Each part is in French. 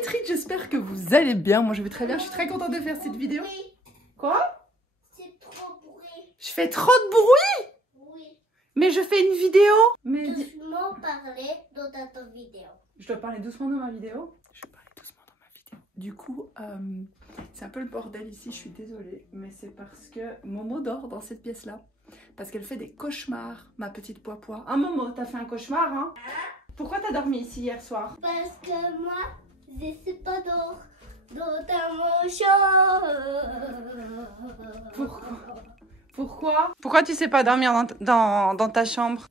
les trites, j'espère que vous allez bien. Moi je vais très bien, je suis très contente de faire cette vidéo. Quoi? C'est trop bruit. Je fais trop de bruit? Oui. Mais je fais une vidéo. Mais doucement parler dans ta vidéo. je dois parler doucement dans ma vidéo? Je vais parler doucement dans ma vidéo. Du coup, c'est un peu le bordel ici, je suis désolée. Mais c'est parce que Momo dort dans cette pièce-là. Parce qu'elle fait des cauchemars, ma petite pois-pois. Ah Momo, t'as fait un cauchemar, hein? Pourquoi t'as dormi ici hier soir? Parce que moi, je sais pas dans mon champ. Pourquoi? Pourquoi tu sais pas dormir dans ta chambre?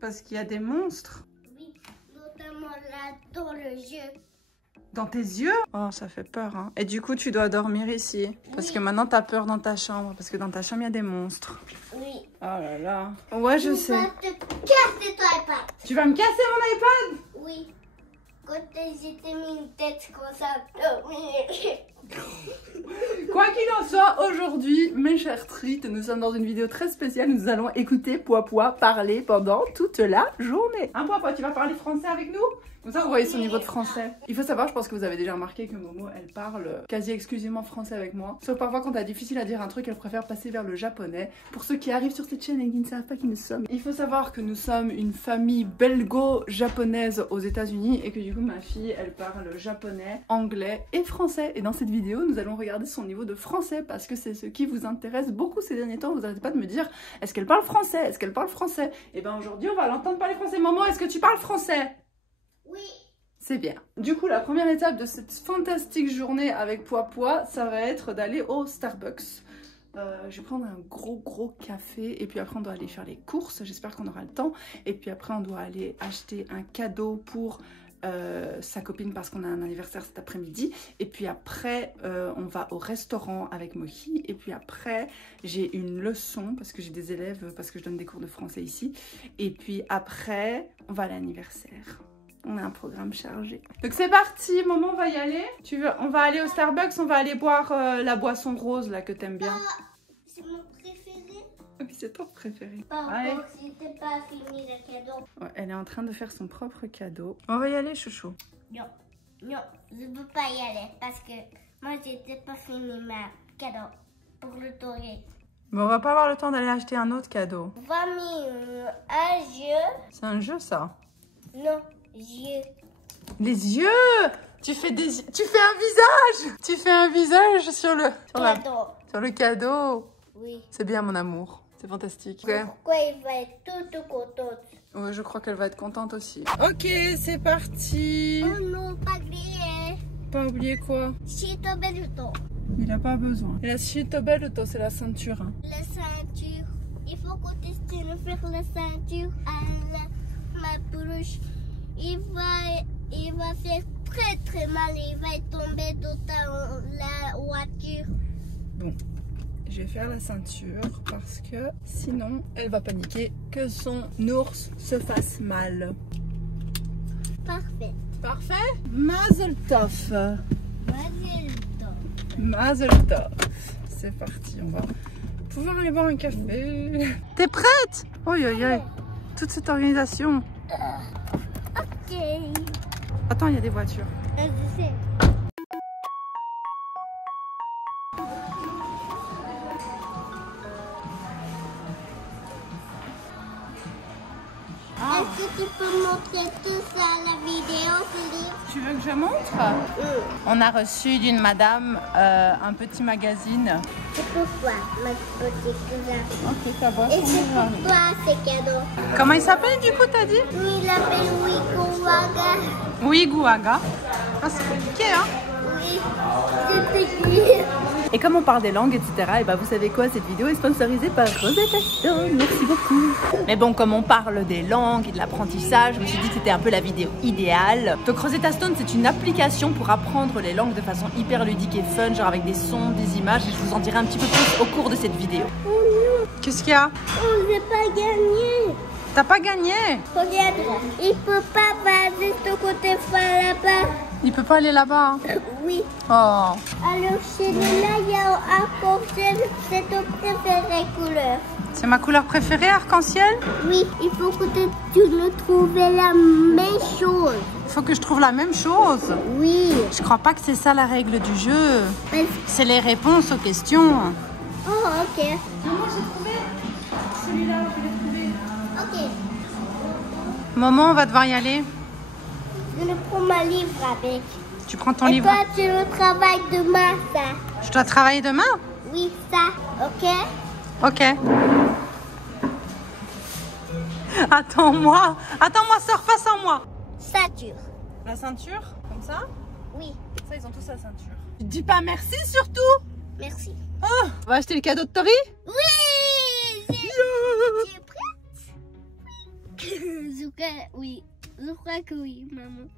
Parce qu'il y a des monstres. Oui, notamment là dans le jeu. Dans tes yeux? Oh, ça fait peur, hein. Et du coup, tu dois dormir ici. Parce que maintenant, t'as peur dans ta chambre. Parce que dans ta chambre, il y a des monstres. Oui. Oh là là. Ouais, je sais. Tu vas te casser ton iPad. Tu vas me casser mon iPad? Oui. Quand j'étais mis une tête comme ça. Quoi qu'il en soit, aujourd'hui, mes chers trites, nous sommes dans une vidéo très spéciale. Nous allons écouter Pois-Pois parler pendant toute la journée. Hein, Pois-Pois, tu vas parler français avec nous? Comme ça, vous voyez son niveau de français. Il faut savoir, je pense que vous avez déjà remarqué que Momo, elle parle quasi exclusivement français avec moi. Sauf parfois, quand elle a difficile à dire un truc, elle préfère passer vers le japonais. Pour ceux qui arrivent sur cette chaîne et qui ne savent pas qui nous sommes, il faut savoir que nous sommes une famille belgo-japonaise aux États-Unis et que du coup, ma fille, elle parle japonais, anglais et français. Et dans cette vidéo, nous allons regarder son niveau de français parce que c'est ce qui vous intéresse beaucoup ces derniers temps. Vous n'arrêtez pas de me dire, est-ce qu'elle parle français? Est-ce qu'elle parle français? Et bien aujourd'hui, on va l'entendre parler français. Maman, est-ce que tu parles français? Oui. C'est bien. Du coup, la première étape de cette fantastique journée avec Pois-Pois, ça va être d'aller au Starbucks. Je vais prendre un gros café et puis après on doit aller faire les courses. J'espère qu'on aura le temps. Et puis après on doit aller acheter un cadeau pour sa copine parce qu'on a un anniversaire cet après-midi. Et puis après on va au restaurant avec Mohi. Et puis après j'ai une leçon parce que j'ai des élèves, parce que je donne des cours de français ici. Et puis après on va à l'anniversaire. On a un programme chargé. Donc c'est parti, maman, on va y aller. Tu veux, on va aller au Starbucks, on va aller boire la boisson rose là que t'aimes bien. C'est mon préféré. Oui, c'est ton préféré. Par Ouais. contre, c'était pas fini le cadeau. Ouais, elle est en train de faire son propre cadeau. On va y aller, chouchou. Non, non, je peux pas y aller parce que moi, j'étais pas fini ma cadeau pour le touriste. Mais on va pas avoir le temps d'aller acheter un autre cadeau. Famille, un jeu. C'est un jeu, ça. Non, jeu. Les yeux! Tu fais un visage! Tu fais un visage sur le cadeau. Oui. C'est bien, mon amour. C'est fantastique. Okay. Pourquoi il va être tout contente? Ouais, je crois qu'elle va être contente aussi. Ok, c'est parti. Oh non, pas oublié. Pas oublier quoi? Chito Belluto. Il a pas besoin. Et la chito belluto, c'est la ceinture. Hein. La ceinture. Il faut qu'on teste de faire la ceinture à ma bouche. Il va faire très mal. Il va tomber dans la voiture. Bon, je vais faire la ceinture parce que sinon, elle va paniquer que son ours se fasse mal. Parfait. Parfait? Mazel tov. Mazel tov. Mazel tov. C'est parti, on va pouvoir aller boire un café. T'es prête? Oi, oi, oi. Toute cette organisation. Ok. Attends, il y a des voitures. Je sais. Est-ce que tu peux montrer tout ça à la vidéo, Philippe? Tu veux que je montre? On a reçu d'une madame un petit magazine. C'est pour toi, ma petite cousin. Ok, ta boîte. Et c'est pour toi, ces cadeaux. Comment il s'appelle du coup, t'as dit? Il l'appelle Wikuwaga. Oui, Gouaga. Ah, c'est compliqué, hein? Oui, c'est écrit. Et comme on parle des langues, etc., et bah vous savez quoi, cette vidéo est sponsorisée par Rosetta Stone. Merci beaucoup. Mais bon, comme on parle des langues et de l'apprentissage, je me suis dit que c'était un peu la vidéo idéale. Donc Rosetta Stone, c'est une application pour apprendre les langues de façon hyper ludique et fun, genre avec des sons, des images, et je vous en dirai un petit peu plus au cours de cette vidéo. Oh non, Qu'est-ce qu'il y a? on n'a pas gagné. T'as pas gagné? Regarde, il peut pas passer de côté là-bas. Il peut pas aller là-bas. Hein. Oui. Oh. Alors celui-là, il y a arc-en-ciel, c'est ton préféré couleur. C'est ma couleur préférée, arc-en-ciel? Oui, il faut que tu nous trouves la même chose. faut que je trouve la même chose. Oui. Je crois pas que c'est ça la règle du jeu. Mais- C'est les réponses aux questions. Oh, ok. Maman, j'ai trouvé. Celui-là, je l'ai trouvé. Ok. Maman, on va devoir y aller. Je vais prendre ma livre avec. Tu prends ton Et livre. toi, tu le travailles demain, ça. Je dois travailler demain? Oui, ça. Ok? Ok. Attends-moi. Attends-moi, sors face à moi. Ceinture. La ceinture, comme ça? Oui. Ça, ils ont tous la ceinture. Tu dis pas merci surtout. Merci. Oh, on va acheter le cadeau de Tori? Oui! Tu es prête? Oui. Je crois que oui, maman.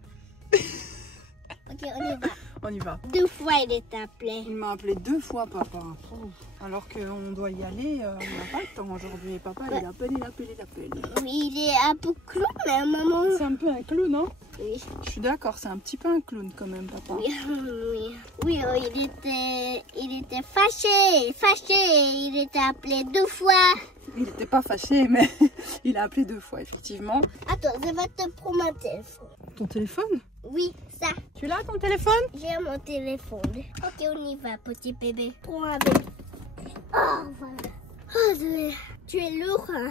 Ok, on y va. On y va. 2 fois, il est appelé. Il m'a appelé 2 fois, papa. Oh. Alors qu'on doit y aller, on n'a pas le temps aujourd'hui. Et papa, il appelle, il appelle, il appelle. Oui, il est un peu clown, mais maman. C'est un peu un clown, non? Oui. Je suis d'accord, c'est un petit peu un clown quand même, papa. Oui, oui. Oui, oh, il était fâché. Il était appelé 2 fois. Il n'était pas fâché, mais il a appelé 2 fois, effectivement. Attends, je vais te prendre mon téléphone. Ton téléphone? Oui, ça. Tu l'as, ton téléphone? J'ai mon téléphone. Ok, on y va, petit bébé. Prends avec. Oh, voilà. Oh, tu es lourd, hein?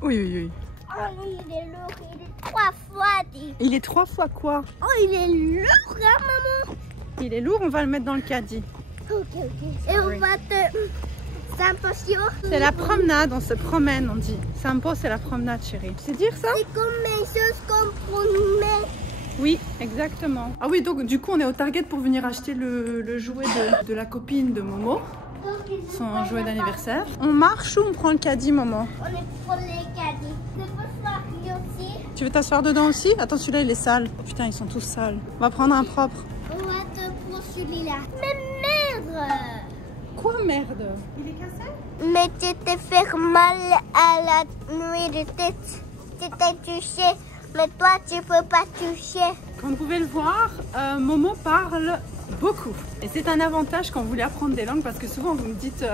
Oui, oui, oui. Oh non, il est lourd. Il est 3 fois, dit. Il est 3 fois quoi? Oh, il est lourd, hein, maman? Il est lourd, on va le mettre dans le caddie. Ok. Et on va te... C'est impossible. C'est la promenade, on se promène, on dit. Sampo, c'est la promenade, chérie. Tu sais dire ça? C'est comme les choses qu'on promet. Oui, exactement. Ah oui, donc du coup, on est au Target pour venir acheter le jouet de la copine de Momo. Son jouet d'anniversaire. On marche ou on prend le caddie, maman? On est pour les caddies. Je peux s'asseoir aussi. Tu veux t'asseoir dedans aussi? Attends, celui-là, il est sale. Oh, putain, ils sont tous sales. On va prendre un propre. On va te prendre celui-là. Mais merde! Quoi, merde? Il est cassé? Mais tu t'es fait mal à la nuit de tête. Tu t'es touché. Mais toi, tu peux pas toucher. Comme vous pouvez le voir, Momo parle beaucoup. Et c'est un avantage quand vous voulez apprendre des langues parce que souvent vous me dites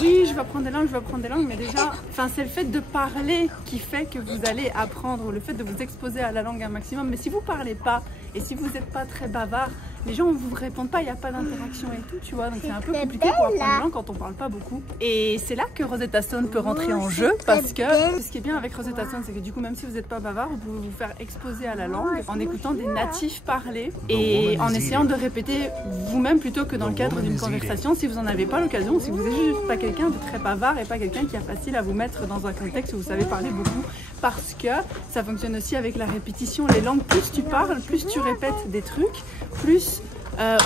oui, je vais apprendre des langues, je vais apprendre des langues, mais déjà, c'est le fait de parler qui fait que vous allez apprendre, le fait de vous exposer à la langue un maximum. Mais si vous parlez pas et si vous n'êtes pas très bavard, les gens ne vous répondent pas, il n'y a pas d'interaction et tout, tu vois. Donc c'est un peu compliqué pour apprendre une langue quand on parle pas beaucoup. Et c'est là que Rosetta Stone peut rentrer en jeu parce que ce qui est bien avec Rosetta Stone, c'est que du coup, même si vous n'êtes pas bavard, vous pouvez vous faire exposer à la langue en écoutant des natifs parler et en essayant de répéter vous-même plutôt que dans le cadre d'une conversation si vous n'en avez pas l'occasion, si vous n'êtes juste pas quelqu'un de très bavard et pas quelqu'un qui est facile à vous mettre dans un contexte où vous savez parler beaucoup, parce que ça fonctionne aussi avec la répétition. Les langues, plus tu parles, plus tu répètes des trucs, plus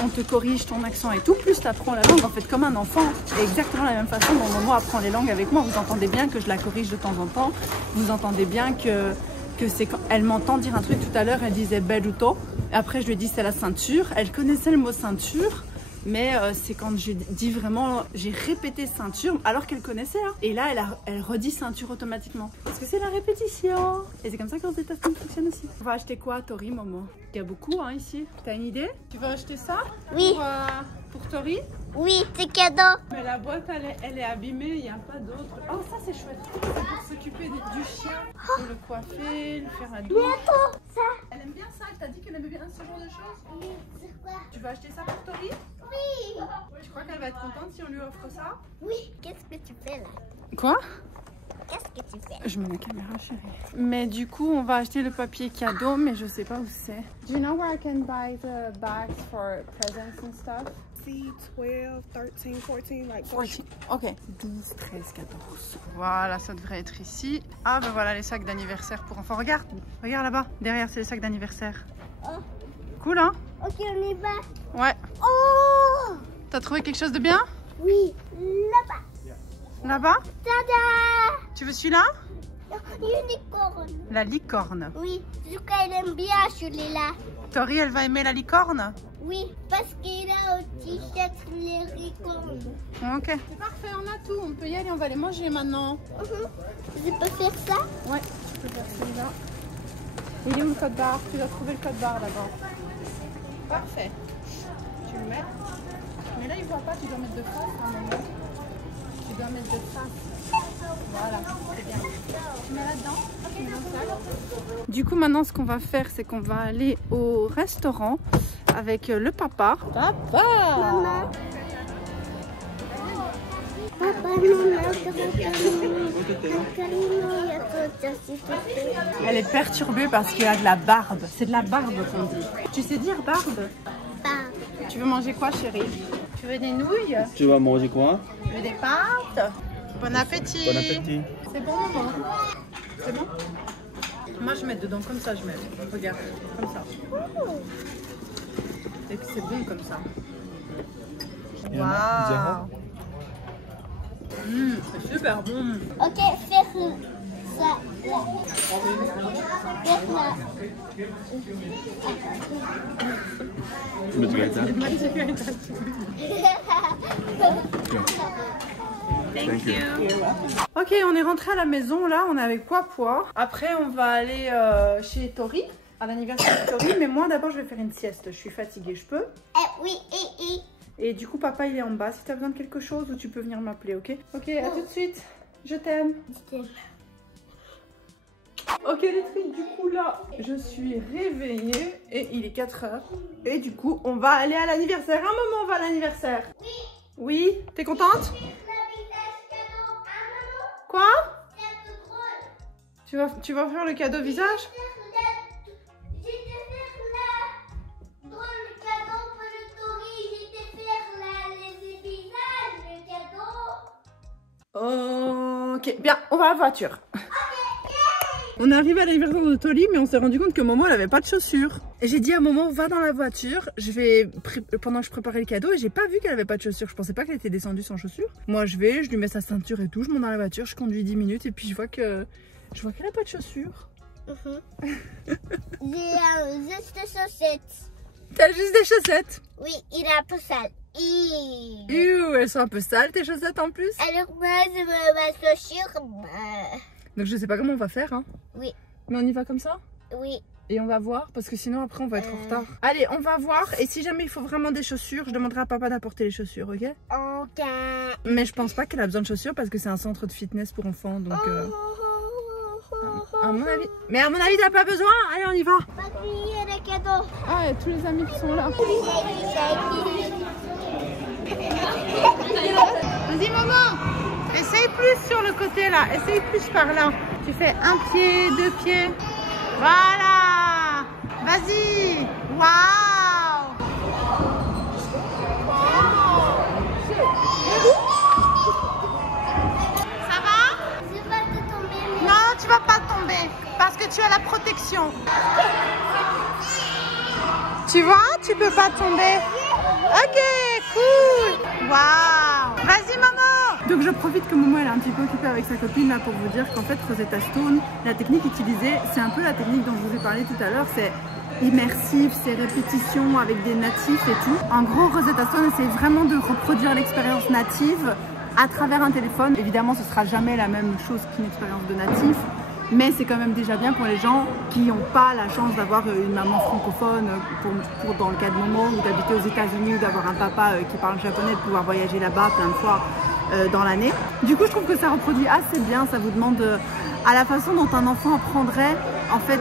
on te corrige ton accent et tout, plus tu apprends la langue en fait comme un enfant. Et exactement la même façon dont Momo apprend les langues avec moi. Vous entendez bien que je la corrige de temps en temps, vous entendez bien que c'est quand elle m'entend dire un truc tout à l'heure, elle disait belluto, après je lui ai dit c'est la ceinture, elle connaissait le mot ceinture. Mais c'est quand j'ai dit vraiment, j'ai répété ceinture alors qu'elle connaissait. Hein. Et là, elle redit ceinture automatiquement. Parce que c'est la répétition. Et c'est comme ça que Rosetta Stone fonctionne aussi. On va acheter quoi, Tori, Momo? Il y a beaucoup hein, ici. T'as une idée? Tu veux acheter ça? Oui. Pour Tori? Oui, c'est cadeau. Mais la boîte, elle est abîmée, il n'y a pas d'autre. Oh, ça c'est chouette. C'est pour s'occuper du chien, pour le coiffer, lui faire la douche. Mais attends, ça. Elle aime bien ça? Elle t'a dit qu'elle aimait bien ce genre de choses? Oui, c'est quoi? Tu veux acheter ça pour Tori? Oui. Tu crois qu'elle va être contente si on lui offre ça? Oui. Qu'est-ce que tu fais là? Quoi? Qu'est-ce que tu fais? Je mets la caméra, chérie. Mais du coup, on va acheter le papier cadeau, mais je sais pas où c'est. Do you know where I can buy the bags for presents and stuff? 12, 13, 14, like 14. Ok. 12, 13, 14. Voilà, ça devrait être ici. Ah, ben voilà les sacs d'anniversaire pour enfants. Regarde, regarde là-bas. Derrière, c'est les sacs d'anniversaire. Oh. Cool, hein? Ok, on y va. Ouais. Oh! T'as trouvé quelque chose de bien? Oui, là-bas. Là-bas? Tada! Tu veux celui-là? Unicorne. La licorne. Oui, Zuka, elle aime bien celui-là. Tori, elle va aimer la licorne? Oui, parce qu'il a au t-shirt les licornes. Ok. C'est parfait, on a tout. On peut y aller, on va les manger maintenant. Je peux faire ça? Ouais, tu peux faire celui-là. Il est où le code barre? Tu dois trouver le code barre d'abord. Parfait. Tu le mets. Mais là, il ne voit pas, tu dois mettre de face à un moment. Tu dois mettre de face. Voilà, c'est bien. Tu mets là-dedans. Du coup, maintenant, ce qu'on va faire, c'est qu'on va aller au restaurant avec le papa. Papa! Maman. Elle est perturbée parce qu'il y a de la barbe. C'est de la barbe qu'on dit. Tu sais dire barbe? Tu veux manger quoi, chérie? Tu veux des nouilles? Tu vas manger quoi? Tu veux des pâtes? Bon appétit! Bon appétit. C'est bon, maman? C'est bon? Moi, je mets dedans comme ça, je mets. Regarde, comme ça. Et que c'est bon comme ça. Waouh! C'est super bon. Ok, faire ça là. Faire là. Thank you. Ok, on est rentré à la maison, là, on est avec Poipois. Après, on va aller chez Tori, à l'anniversaire de Tori. Mais moi, d'abord, je vais faire une sieste. Je suis fatiguée, je peux? Oui, Et du coup, papa, il est en bas. Si tu as besoin de quelque chose, ou tu peux venir m'appeler, ok? Ok, à tout de suite. Je t'aime. Ok, les filles, du coup, là, je suis réveillée. Et il est 4 h. Et du coup, on va aller à l'anniversaire. Un moment, on va à l'anniversaire. Oui. Oui? T'es contente? Quoi? Tu vas faire le cadeau visage? Ok, bien, on va à la voiture. On est arrivé à l'anniversaire de Tori, mais on s'est rendu compte que Momo elle avait pas de chaussures. Et j'ai dit à Momo, va dans la voiture, pendant que je préparais le cadeau, et j'ai pas vu qu'elle avait pas de chaussures. Je pensais pas qu'elle était descendue sans chaussures. Moi je lui mets sa ceinture et tout, je monte dans la voiture, je conduis 10 minutes et puis je vois qu'elle a pas de chaussures. J'ai juste des chaussettes. T'as juste des chaussettes? Oui, il est un peu sale. Elles sont un peu sales tes chaussettes en plus. Alors moi je me ma chaussure. Donc je sais pas comment on va faire hein. Oui. Mais on y va comme ça? Oui. Et on va voir parce que sinon après on va être en retard. Allez, on va voir et si jamais il faut vraiment des chaussures, je demanderai à papa d'apporter les chaussures, ok? Ok. Mais je pense pas qu'elle a besoin de chaussures parce que c'est un centre de fitness pour enfants donc à mon avis. Mais à mon avis t'as pas besoin. Allez, on y va. Papy, il y a des cadeaux. Ah, et tous les amis qui sont là. Vas-y maman, essaye plus sur le côté là, essaye plus par là. Tu fais un pied, 2 pieds. Voilà. Vas-y. Waouh. Ça va? Je vais te tomber. Non, tu vas pas tomber parce que tu as la protection. Tu vois, tu peux pas tomber. Ok, cool. Waouh. Vas-y maman. Donc je profite que Momo elle est un petit peu occupée avec sa copine là pour vous dire qu'en fait Rosetta Stone, la technique utilisée, c'est un peu la technique dont je vous ai parlé tout à l'heure, c'est immersif, c'est répétition avec des natifs et tout. En gros, Rosetta Stone essaie vraiment de reproduire l'expérience native à travers un téléphone. Évidemment, ce sera jamais la même chose qu'une expérience de natif, mais c'est quand même déjà bien pour les gens qui n'ont pas la chance d'avoir une maman francophone pour dans le cas de Momo, ou d'habiter aux États-Unis, ou d'avoir un papa qui parle japonais, de pouvoir voyager là-bas plein de fois dans l'année. Du coup, je trouve que ça reproduit assez bien. Ça vous demande à la façon dont un enfant apprendrait. En fait,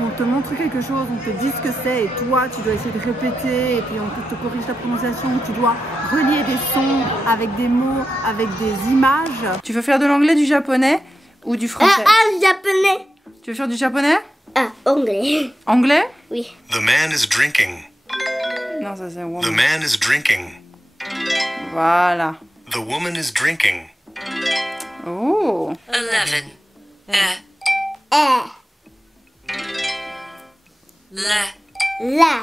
on te montre quelque chose, on te dit ce que c'est, et toi, tu dois essayer de répéter, et puis on te corrige ta prononciation. Tu dois relier des sons avec des mots, avec des images. Tu veux faire de l'anglais, du japonais ou du français? Japonais. Tu veux faire du japonais? Anglais. Anglais? Oui. The man is drinking. Non, ça c'est woman. The man is drinking. Voilà. The woman is drinking. Oh. 11. La. 11.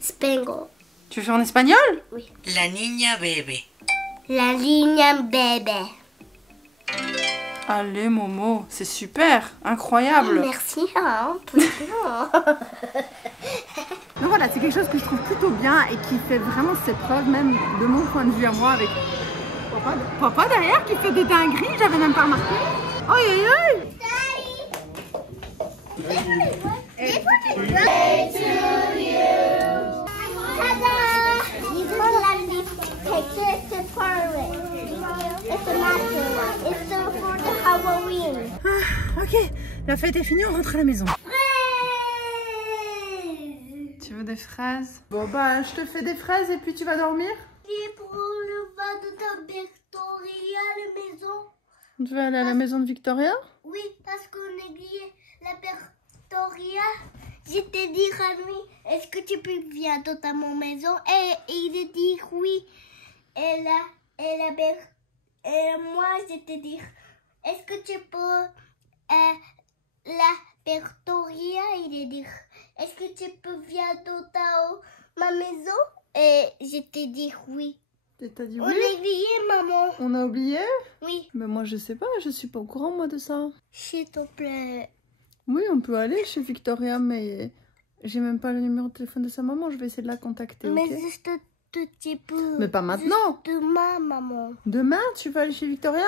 Spangle. Tu veux faire en espagnol? Oui. La niña bebe. La ligne bébé. Allez Momo, c'est super, incroyable. Merci, Donc voilà, c'est quelque chose que je trouve plutôt bien et qui fait vraiment ses preuves, même de mon point de vue à moi, avec papa derrière qui fait des dingueries, j'avais même pas remarqué. Aïe aïe aïe. Tada! it's far away. It's a natural one. It's for the Halloween. Ok, la fête est finie, on rentre à la maison. Fraises. Tu veux des fraises? Bon bah je te fais des fraises et puis tu vas dormir? Et pour le bas de ta Victoria, la maison. Tu veux aller à la maison de Victoria? Oui, parce qu'on a oublié la Victoria. Je t'ai dit à lui, est-ce que tu peux venir dans mon maison? Et il a dit oui. Et moi, je t'ai dit, est-ce que tu peux la Victoria? Il a dit, est-ce que tu peux venir dans ma maison? Et je t'ai dit oui. Et t'as dit On oui? a oublié, maman. On a oublié? Oui. Mais moi je sais pas, je suis pas au courant moi de ça. S'il te plaît. Oui, on peut aller chez Victoria, mais j'ai même pas le numéro de téléphone de sa maman, je vais essayer de la contacter, Mais ok? juste un tout petit peu. Mais pas maintenant. Juste demain, maman. Demain, tu vas aller chez Victoria?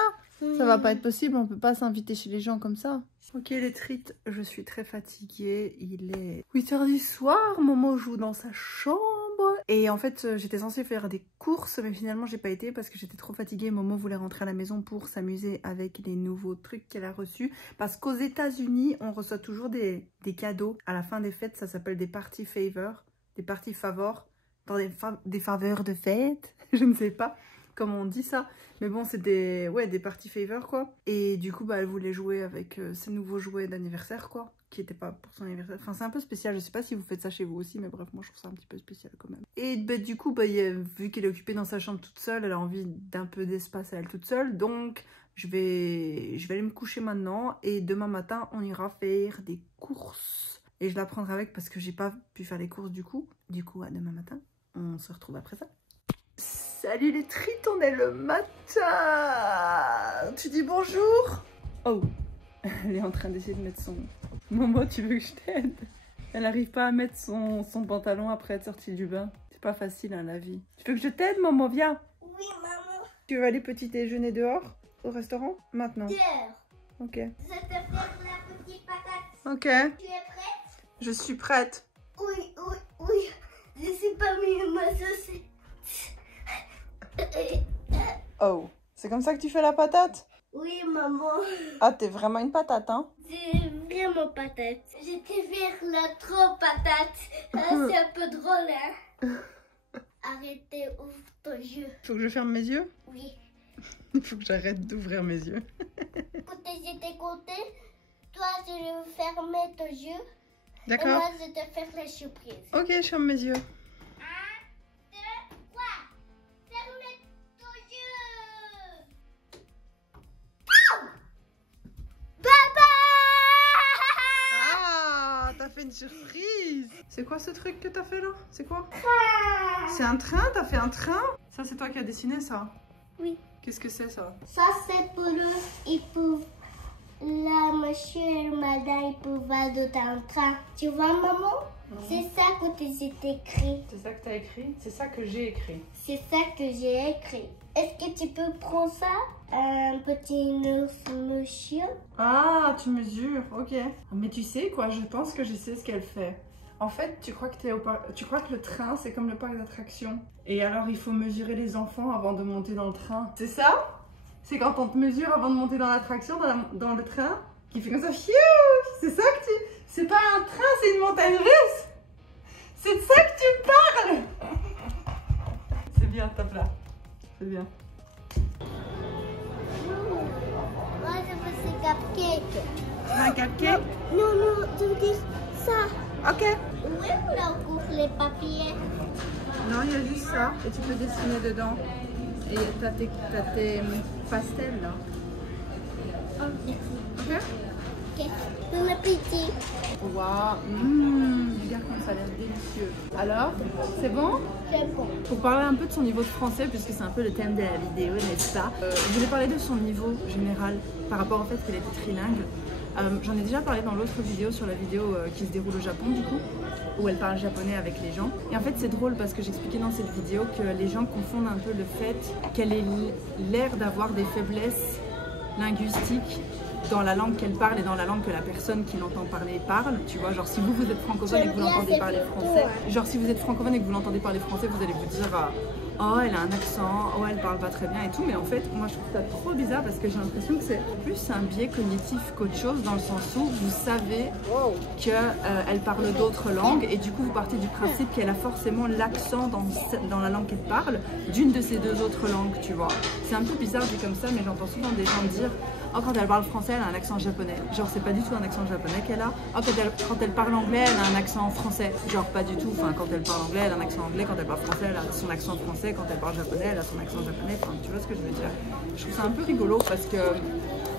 Ça va pas être possible, on peut pas s'inviter chez les gens comme ça. Ok les trites, je suis très fatiguée, il est 8h du soir, Momo joue dans sa chambre. Et en fait, j'étais censée faire des courses, mais finalement j'ai pas été parce que j'étais trop fatiguée. Momo voulait rentrer à la maison pour s'amuser avec les nouveaux trucs qu'elle a reçus. Parce qu'aux États-Unis, on reçoit toujours des cadeaux à la fin des fêtes, ça s'appelle des party favors, des party favors, dans des faveurs de fête, je ne sais pas comment on dit ça, mais bon c'est des party favors quoi. Et du coup bah elle voulait jouer avec ses nouveaux jouets d'anniversaire quoi, qui n'étaient pas pour son anniversaire. Enfin c'est un peu spécial, je sais pas si vous faites ça chez vous aussi, mais bref moi je trouve ça un petit peu spécial quand même. Et bah, du coup bah, vu qu'elle est occupée dans sa chambre toute seule, elle a envie d'un peu d'espace à elle toute seule, donc je vais aller me coucher maintenant et demain matin on ira faire des courses. Et je la prendrai avec parce que j'ai pas pu faire les courses du coup. Du coup à demain matin, on se retrouve après ça. Salut les trites, on est le matin. Tu dis bonjour? Oh, elle est en train d'essayer de mettre son... Momo, tu veux que je t'aide? Elle n'arrive pas à mettre son pantalon après être sortie du bain. C'est pas facile hein, la vie. Tu veux que je t'aide Momo? Viens. Oui, maman. Tu veux aller petit déjeuner dehors? Au restaurant? Maintenant. Dehors. Ok. Je vais te faire la petite patate. Ok. Tu es prête? Je suis prête. Oui, oui, oui. Je suis pas mis ma sauce. Oh, c'est comme ça que tu fais la patate? Oui, maman. Ah, t'es vraiment une patate, hein? C'est vraiment patate. Je t'ai fait la trop patate. C'est un peu drôle, hein? Arrêtez, ouvre ton yeux. Faut que je ferme mes yeux? Oui. Il faut que j'arrête d'ouvrir mes yeux. Écoutez, j'étais compté. Toi, je vais fermer ton yeux. Et D'accord. moi, je vais te faire la surprise. Ok, je ferme mes yeux. 1, 2, 3. Fermez ton yeux. Papa! Ah, t'as fait une surprise. C'est quoi ce truc que t'as fait là? C'est quoi? C'est un train? T'as fait un train? Ça, c'est toi qui as dessiné ça? Oui. Qu'est-ce que c'est ça? Ça, c'est pour eux. Ils peuvent... Là, monsieur et madame, ils peuvent aller dans le train. Tu vois, maman? C'est ça que j'ai écrit. C'est ça que t'as écrit? C'est ça que j'ai écrit. C'est ça que j'ai écrit. Est-ce que tu peux prendre ça? Un petit monsieur? Ah, tu mesures, ok. Mais tu sais quoi, je pense que je sais ce qu'elle fait. En fait, tu crois que le train, c'est comme le parc d'attractions. Et alors, il faut mesurer les enfants avant de monter dans le train. C'est ça? C'est quand on te mesure avant de monter dans l'attraction, dans le train, qui fait comme ça, fiou. C'est ça que tu... C'est pas un train, c'est une montagne russe. C'est de ça que tu parles. C'est bien, top là. C'est bien. Moi, je veux ces cupcakes. Un cupcake? Non, non, je veux dire ça. Ok. Où est encore les papiers? Non, il y a juste ça. Et tu peux dessiner dedans. Et t'as tes pastels là. Oh, merci. Ok? Ok. Bon appétit. Waouh. Regarde comme ça a l'air délicieux. Alors, c'est bon? C'est bon. Pour parler un peu de son niveau de français, puisque c'est un peu le thème de la vidéo, n'est-ce pas? Je voulais parler de son niveau général par rapport au fait qu'elle était trilingue. J'en ai déjà parlé dans l'autre vidéo, sur la vidéo qui se déroule au Japon du coup, où elle parle japonais avec les gens. Et en fait c'est drôle parce que j'expliquais dans cette vidéo que les gens confondent un peu le fait qu'elle ait l'air d'avoir des faiblesses linguistiques dans la langue qu'elle parle et dans la langue que la personne qui l'entend parler parle. Tu vois, genre si vous êtes francophone et que vous l'entendez parler français, genre si vous êtes francophone et que vous l'entendez parler français, vous allez vous dire oh elle a un accent, oh elle parle pas très bien et tout, mais en fait moi je trouve ça trop bizarre parce que j'ai l'impression que c'est plus un biais cognitif qu'autre chose, dans le sens où vous savez qu'elle parle d'autres langues et du coup vous partez du principe qu'elle a forcément l'accent dans la langue qu'elle parle d'une de ces deux autres langues, tu vois. C'est un peu bizarre dit comme ça, mais j'entends souvent des gens dire oh, quand elle parle français, elle a un accent japonais. Genre, c'est pas du tout un accent japonais qu'elle a. Oh, quand elle parle anglais, elle a un accent français. Genre, pas du tout. Enfin, quand elle parle anglais, elle a un accent anglais. Quand elle parle français, elle a son accent français. Quand elle parle japonais, elle a son accent japonais. Enfin, tu vois ce que je veux dire? Je trouve ça un peu rigolo parce que,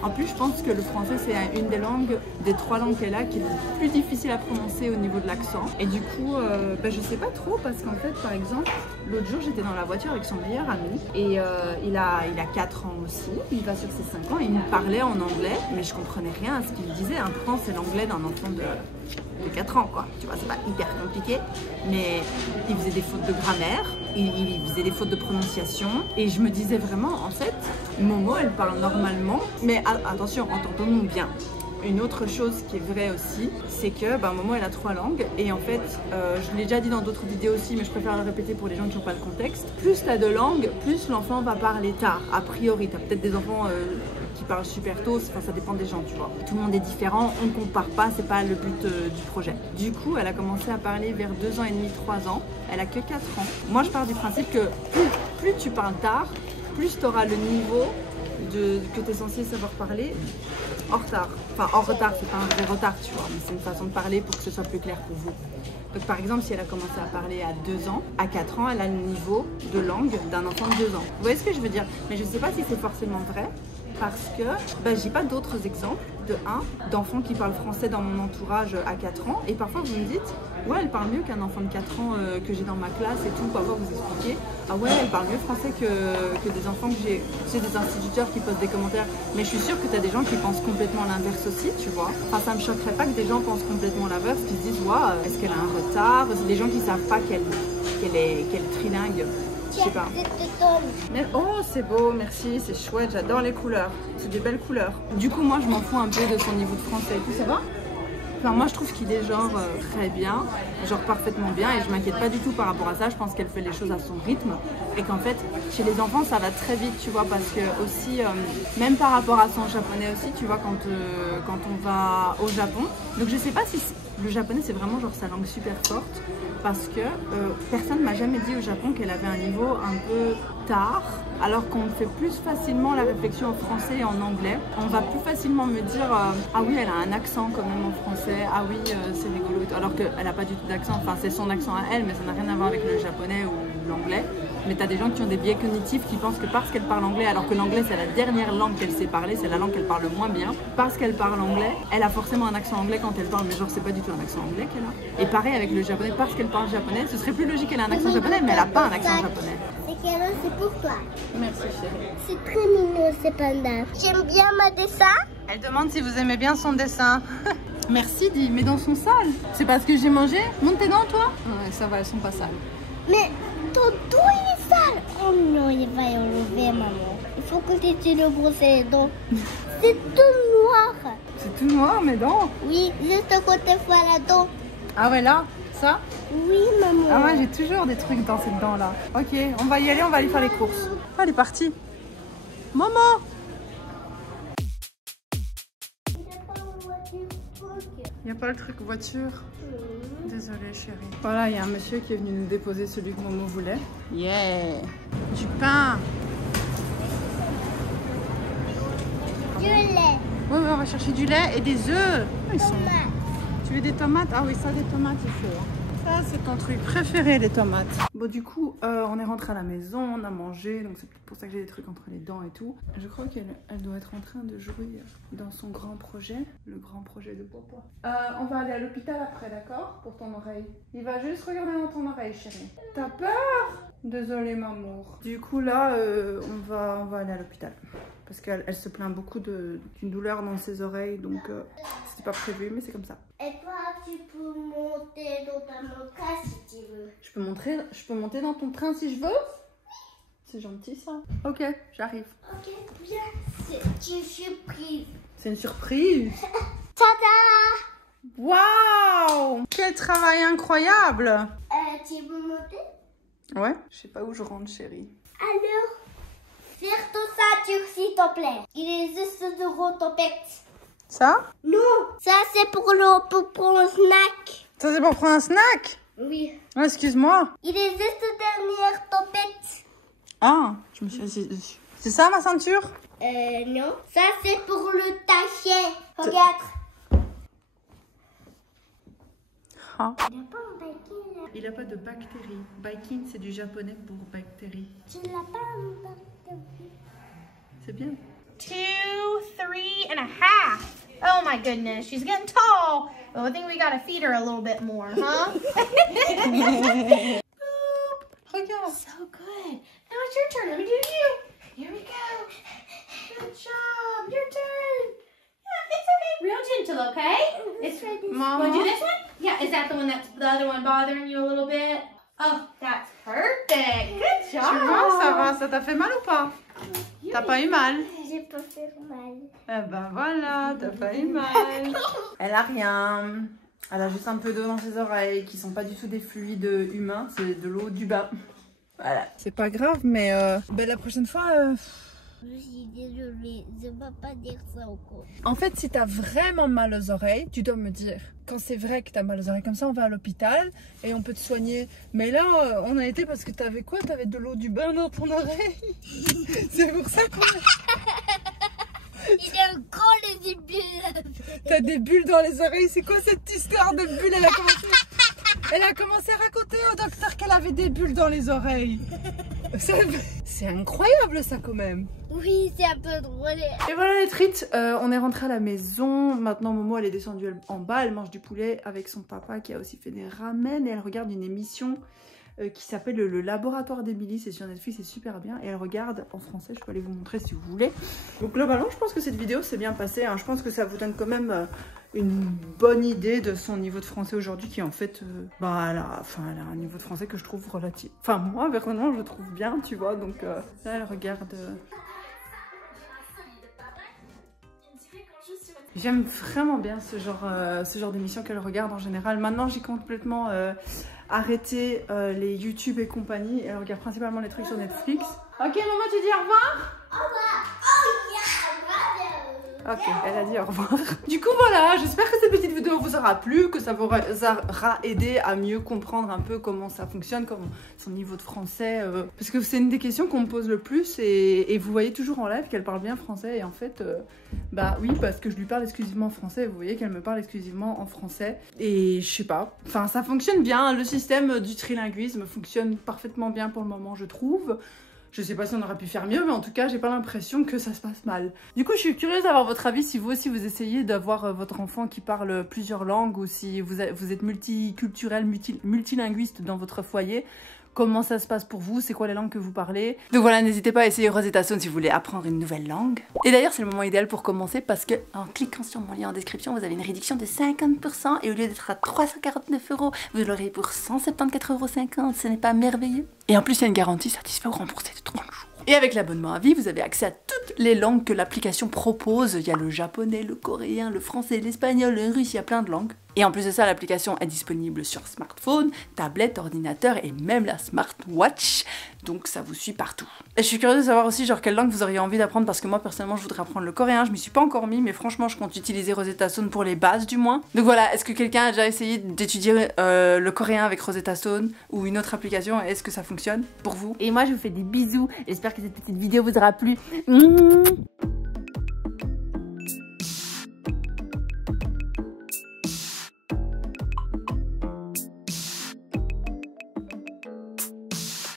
en plus, je pense que le français, c'est une des langues, des trois langues qu'elle a, qui est le plus difficile à prononcer au niveau de l'accent. Et du coup, je sais pas trop parce qu'en fait, par exemple, l'autre jour, j'étais dans la voiture avec son meilleur ami et il a 4 ans aussi. Il va sur ses 5 ans et il me parlait en anglais, mais je comprenais rien à ce qu'il disait. Pourtant, c'est l'anglais d'un enfant de 4 ans, quoi. Tu vois, c'est pas hyper compliqué, mais il faisait des fautes de grammaire, il faisait des fautes de prononciation, et je me disais vraiment, en fait, Momo, elle parle normalement, mais attention, entendons-nous bien. Une autre chose qui est vraie aussi, c'est que Momo elle a 3 langues et en fait, je l'ai déjà dit dans d'autres vidéos aussi, mais je préfère le répéter pour les gens qui n'ont pas le contexte. Plus tu as de langues, plus l'enfant va parler tard, a priori. Tu as peut-être des enfants qui parlent super tôt, enfin, ça dépend des gens, tu vois. Tout le monde est différent, on ne compare pas, c'est pas le but du projet. Du coup, elle a commencé à parler vers 2 ans et demi, 3 ans. Elle a que 4 ans. Moi, je pars du principe que plus tu parles tard, plus tu auras le niveau que tu es censé savoir parler en retard. Enfin, en retard, c'est pas un vrai retard, tu vois, mais c'est une façon de parler pour que ce soit plus clair pour vous. Donc, par exemple, si elle a commencé à parler à 2 ans, à 4 ans, elle a le niveau de langue d'un enfant de 2 ans. Vous voyez ce que je veux dire? Mais je sais pas si c'est forcément vrai, parce que j'ai pas d'autres exemples d'enfants qui parlent français dans mon entourage à 4 ans. Et parfois, vous me dites, ouais, elle parle mieux qu'un enfant de 4 ans que j'ai dans ma classe et tout. Parfois, vous expliquez, ah ouais, elle parle mieux français que des enfants que j'ai. C'est des instituteurs qui posent des commentaires. Mais je suis sûre que tu as des gens qui pensent complètement l'inverse aussi, tu vois. Enfin, ça me choquerait pas que des gens pensent complètement l'inverse, qui se disent, ouais, est-ce qu'elle a un retard? C'est des gens qui savent pas qu'elle est trilingue. Je sais pas. Mais, oh, c'est beau, merci, c'est chouette, j'adore les couleurs. C'est des belles couleurs. Du coup, moi, je m'en fous un peu de son niveau de français et tout, ça va? Enfin, moi, je trouve qu'il est genre très bien, genre parfaitement bien, et je m'inquiète pas du tout par rapport à ça. Je pense qu'elle fait les choses à son rythme et qu'en fait, chez les enfants, ça va très vite, tu vois, parce que aussi, même par rapport à son japonais aussi, tu vois, quand on va au Japon. Donc, je sais pas si le japonais, c'est vraiment genre sa langue super forte, parce que personne m'a jamais dit au Japon qu'elle avait un niveau un peu tard, alors qu'on fait plus facilement la réflexion en français et en anglais. On va plus facilement me dire ah oui, elle a un accent quand même en français, ah oui, c'est rigolo, alors qu'elle n'a pas du tout d'accent. Enfin, c'est son accent à elle, mais ça n'a rien à voir avec le japonais ou l'anglais. Mais tu as des gens qui ont des biais cognitifs qui pensent que parce qu'elle parle anglais, alors que l'anglais c'est la dernière langue qu'elle sait parler, c'est la langue qu'elle parle le moins bien, parce qu'elle parle anglais, elle a forcément un accent anglais quand elle parle, mais genre c'est pas du tout un accent anglais qu'elle a. Et pareil avec le japonais, parce qu'elle parle japonais, ce serait plus logique qu'elle ait un accent japonais, mais elle a pas un accent japonais. C'est cadeau, c'est pour toi. Merci chérie. C'est très mignon ces pandas. J'aime bien ma dessin. Elle demande si vous aimez bien son dessin. Merci, dis, mais dans son sale. C'est parce que j'ai mangé? Monte tes dents toi? Ouais, ça va, elles sont pas sales. Mais ton dos il est sale. Oh non, il va y enlever maman. Il faut que tu le brosses les dents. C'est tout noir. C'est tout noir mes dents? Oui, juste à côté voilà la dent. Ah ouais là? Ça? Oui maman. Ah ouais, j'ai toujours des trucs dans cette dent là. Ok, on va y aller, on va aller faire les courses. Ah, elle est partie. Maman! Il n'y a pas le truc voiture. Désolée chérie. Voilà, il y a un monsieur qui est venu nous déposer celui que Momo voulait. Yeah! Du pain! Du lait. Oui, on va chercher du lait et des œufs. Ils sont... Tomate. Tu veux des tomates? Ah oui, ça, des tomates, il faut. Ça, c'est ton truc préféré, les tomates. Bon, du coup, on est rentré à la maison, on a mangé, donc c'est pour ça que j'ai des trucs entre les dents et tout. Je crois qu'elle doit être en train de jouer dans son grand projet, le grand projet de Papa. On va aller à l'hôpital après, d'accord? Pour ton oreille. Il va juste regarder dans ton oreille, chérie. T'as peur? Désolée, mamour. Du coup, là, on va aller à l'hôpital. Parce qu'elle se plaint beaucoup d'une douleur dans ses oreilles, donc c'était pas prévu, mais c'est comme ça. Et toi, tu peux monter dans mon train si tu veux. Je peux monter dans ton train si je veux? C'est gentil ça. Ok, j'arrive. Ok, bien. C'est une surprise. C'est une surprise. Tada! Waouh! Quel travail incroyable! Tu veux monter? Ouais. Je sais pas où je rentre, chérie. Alors, serre ton ceinture s'il te plaît. Il est juste de ton pet. Ça? Non, ça c'est pour un snack. Ça c'est pour prendre un snack? Oui. Oh, excuse-moi. Il est juste derrière ton pet. Ah, je me suis assise dessus. C'est ça ma ceinture? Non. Ça c'est pour le tachet. Regarde. Ah. Il n'a pas un bacon là. Il a pas de bactéries. Baikin, c'est du japonais pour bactéries. Tu l'as pas un bacon. C'est bien. 2, 3.5. Oh my goodness, she's getting tall. Well, I think we gotta feed her a little bit more, huh? Regarde. So good. Now it's your turn. Let me do you. Here we go. Good job. Your turn. Yeah, it's okay. Real gentle, okay? It's Mama. Want to do this one? Yeah. Is that the one that's the other one bothering you a little bit? Oh, that's perfect. Good Tu job. vois, ça va, ça t'a fait mal ou pas? T'as pas eu mal? J'ai pas fait mal. Eh ben voilà, t'as pas eu mal. Elle a rien. Elle a juste un peu d'eau dans ses oreilles qui sont pas du tout des fluides humains, c'est de l'eau du bain. Voilà. C'est pas grave, mais ben la prochaine fois... Je suis désolée, je ne vais pas dire ça encore. En fait, si t'as vraiment mal aux oreilles, tu dois me dire. Quand c'est vrai que t'as mal aux oreilles, comme ça on va à l'hôpital et on peut te soigner. Mais là, on a été parce que t'avais quoi? T'avais de l'eau du bain dans ton oreille. C'est pour ça qu'on a... Il a encore les bulles. T'as des bulles dans les oreilles, c'est quoi cette histoire de bulles? Elle a commencé à raconter au docteur qu'elle avait des bulles dans les oreilles. C'est incroyable ça quand même. Oui, c'est un peu drôle. Et voilà les trites, on est rentré à la maison. Maintenant Momo elle est descendue en bas, elle mange du poulet avec son papa qui a aussi fait des ramen et elle regarde une émission qui s'appelle le Laboratoire d'Emily, c'est sur Netflix, c'est super bien et elle regarde en français, je peux aller vous montrer si vous voulez. Donc globalement je pense que cette vidéo s'est bien passée, hein. Je pense que ça vous donne quand même une bonne idée de son niveau de français aujourd'hui qui en fait, elle a un niveau de français que je trouve relatif. Enfin moi personnellement je le trouve bien, tu vois, donc là elle regarde... J'aime vraiment bien ce genre d'émission qu'elle regarde en général. Maintenant j'ai complètement arrêté les YouTube et compagnie. Elle regarde principalement les trucs sur Netflix. Ok maman, tu dis au revoir? Au revoir. Oh yeah, Ok, elle a dit au revoir. Du coup voilà, j'espère que cette petite vidéo vous aura plu, que ça vous aura aidé à mieux comprendre un peu comment ça fonctionne, comment son niveau de français. Parce que c'est une des questions qu'on me pose le plus et vous voyez toujours en live qu'elle parle bien français et en fait, bah oui, parce que je lui parle exclusivement en français, vous voyez qu'elle me parle exclusivement en français. Et je sais pas, enfin ça fonctionne bien, le système du trilinguisme fonctionne parfaitement bien pour le moment je trouve. Je sais pas si on aurait pu faire mieux, mais en tout cas, j'ai pas l'impression que ça se passe mal. Du coup, je suis curieuse d'avoir votre avis si vous aussi vous essayez d'avoir votre enfant qui parle plusieurs langues ou si vous êtes multiculturel, multilinguiste dans votre foyer. Comment ça se passe pour vous? C'est quoi les langues que vous parlez? Donc voilà, n'hésitez pas à essayer Rosetta Stone si vous voulez apprendre une nouvelle langue. Et d'ailleurs, c'est le moment idéal pour commencer parce que en cliquant sur mon lien en description, vous avez une réduction de 50% et au lieu d'être à 349 €, vous l'aurez pour 174,50 €. Ce n'est pas merveilleux? Et en plus, il y a une garantie satisfait ou remboursée de 30 jours. Et avec l'abonnement à vie, vous avez accès à toutes les langues que l'application propose. Il y a le japonais, le coréen, le français, l'espagnol, le russe, il y a plein de langues. Et en plus de ça, l'application est disponible sur smartphone, tablette, ordinateur et même la smartwatch. Donc ça vous suit partout. Et je suis curieuse de savoir aussi genre quelle langue vous auriez envie d'apprendre parce que moi personnellement je voudrais apprendre le coréen. Je m'y suis pas encore mis mais franchement je compte utiliser Rosetta Stone pour les bases du moins. Donc voilà, est-ce que quelqu'un a déjà essayé d'étudier le coréen avec Rosetta Stone ou une autre application? Est-ce que ça fonctionne pour vous? Et moi je vous fais des bisous. J'espère que cette petite vidéo vous aura plu.